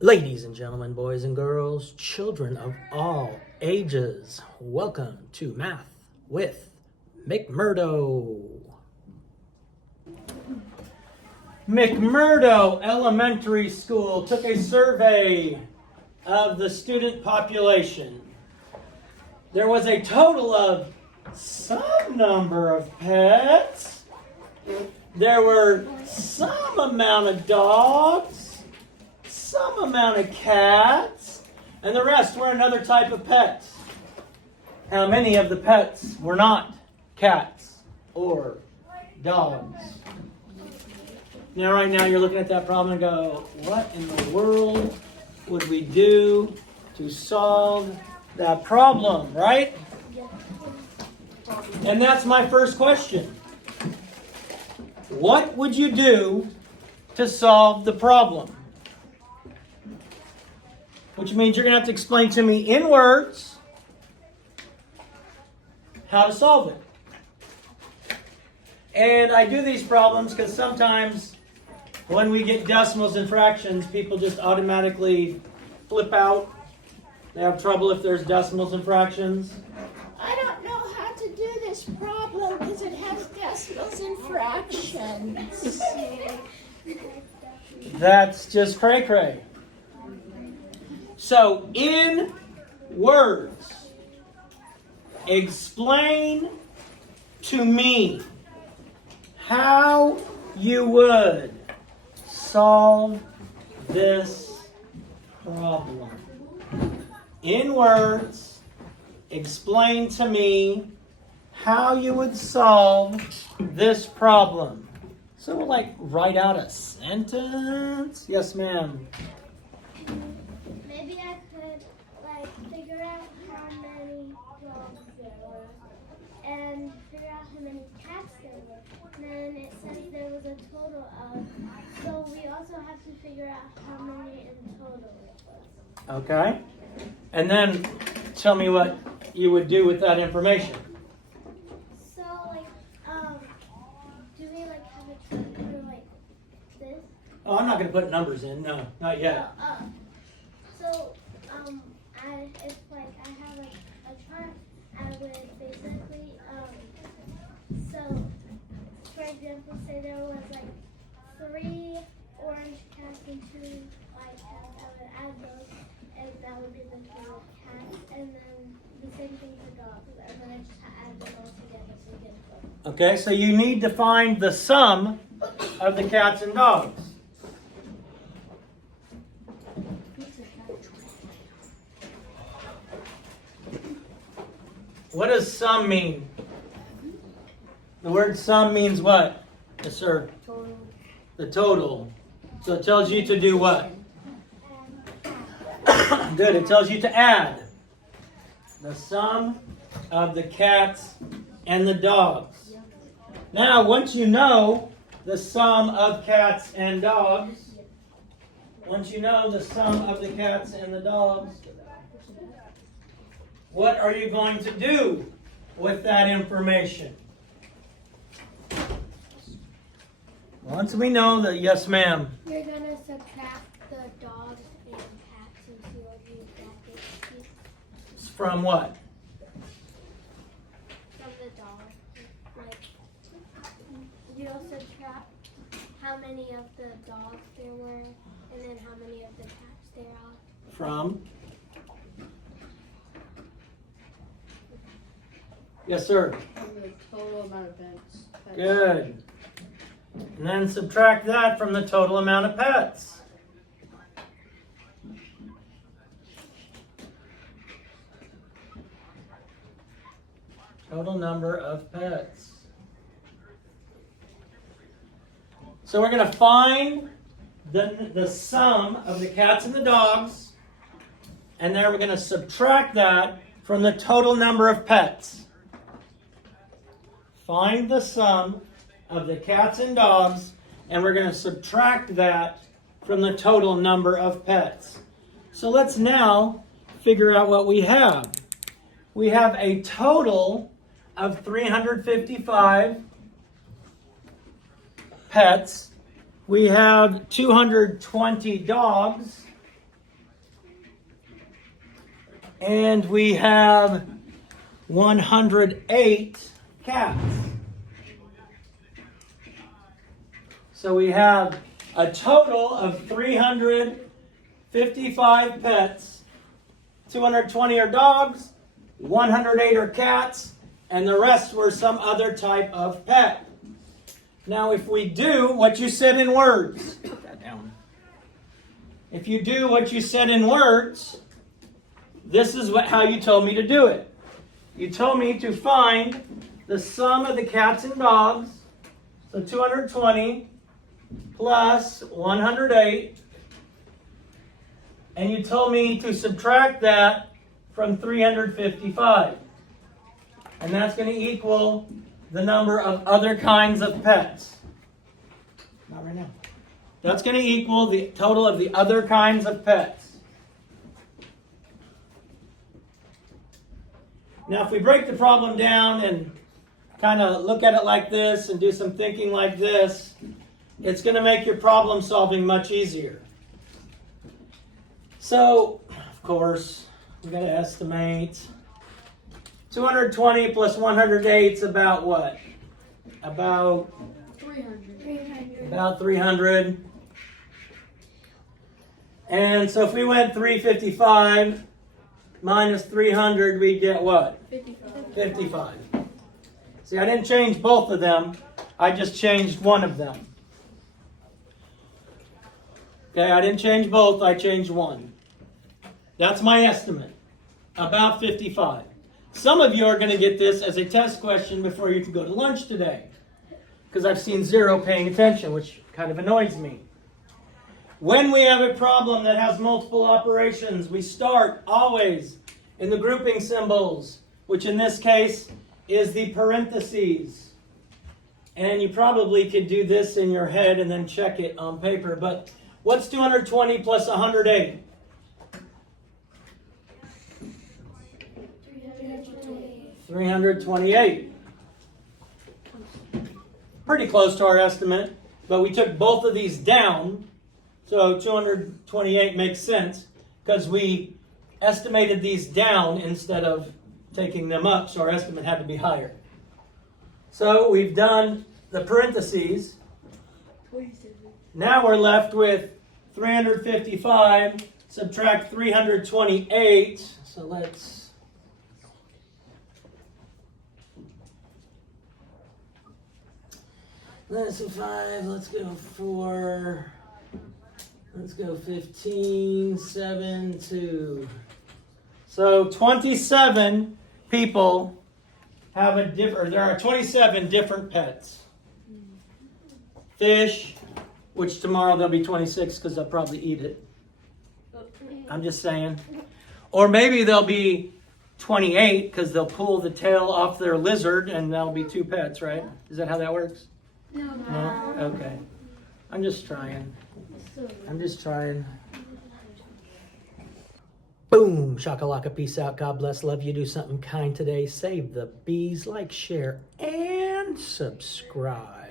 Ladies and gentlemen, boys and girls, children of all ages, welcome to Math with McMurdo. McMurdo Elementary School took a survey of the student population. There was a total of some number of pets. There were some amount of dogs, some amount of cats, and the rest were another type of pets. How many of the pets were not cats or dogs? Now, right now, you're looking at that problem and go, what in the world would we do to solve that problem, right? And that's my first question. What would you do to solve the problem? Which means you're going to have to explain to me in words how to solve it. And I do these problems because sometimes when we get decimals and fractions, people just automatically flip out. They have trouble if there's decimals and fractions. I don't know how to do this problem because it has decimals and fractions. That's just cray-cray. So, in words, explain to me how you would solve this problem. In words, explain to me how you would solve this problem. So we'll write out a sentence. Yes, ma'am. Maybe I could figure out how many dogs there were and figure out how many cats there were. And then it says there was a total of, so we also have to figure out how many in total it was. Okay. And then tell me what you would do with that information. So do we have a tracker like this? Oh, I'm not going to put numbers in. No, not yet. So if I have a chart, I would basically, so for example, say there was 3 orange cats and 2 white cats, I would add those, and that would be the total cats, and then the same thing for dogs, and then I just add them all together so we get a total. Okay, so you need to find the sum of the cats and dogs. What does sum mean? The word sum means what? Yes, sir. Total. The total. So it tells you to do what? Good. It tells you to add the sum of the cats and the dogs. Now, once you know the sum of cats and dogs, what are you going to do with that information? Once we know that, yes, ma'am. You're going to subtract the dogs and cats and see what you get. From what? From the dogs. You'll subtract how many of the dogs there were and then how many of the cats there are. From? Yes, sir. From the total amount of pets. Good. And then subtract that from the total amount of pets. Total number of pets. So we're going to find the sum of the cats and the dogs, and then we're going to subtract that from the total number of pets. Find the sum of the cats and dogs, and we're going to subtract that from the total number of pets. So let's now figure out what we have. We have a total of 355 pets. We have 220 dogs, And we have 108 cats. So we have a total of 355 pets. 220 are dogs, 108 are cats, and the rest were some other type of pet. Now, if we do what you said in words, put that down. If you do what you said in words, this is how you told me to do it. You told me to find the sum of the cats and dogs, so 220 plus 108, and you told me to subtract that from 355. And that's going to equal the number of other kinds of pets. Not right now. That's going to equal the total of the other kinds of pets. Now, if we break the problem down and kind of look at it like this and do some thinking like this, it's going to make your problem solving much easier. So, of course, we got to estimate. 220 plus 108 is about what? About 300. About 300. And so if we went 355 minus 300, we get what? 55. See, I didn't change both of them. I just changed one of them. Okay, I didn't change both. I changed one. That's my estimate. About 55. Some of you are going to get this as a test question before you can go to lunch today, because I've seen zero paying attention, which kind of annoys me. When we have a problem that has multiple operations, we start always in the grouping symbols, which in this case is the parentheses. And you probably could do this in your head and then check it on paper. But what's 220 plus 108? 328. Pretty close to our estimate, but we took both of these down, so 228 makes sense because we estimated these down instead of taking them up, so our estimate had to be higher. So we've done the parentheses. Now we're left with 355, subtract 328, so let's do 5, let's go 4, let's go 15, 7, 2. So 27 people have a different, there are 27 different pets. Fish, which tomorrow there'll be 26 because they'll probably eat it. I'm just saying. Or maybe there'll be 28 because they'll pull the tail off their lizard and that'll be 2 pets, right? Is that how that works? No? Okay. I'm just trying. Boom! Shakalaka, peace out. God bless. Love you. Do something kind today. Save the bees. Like, share, and subscribe.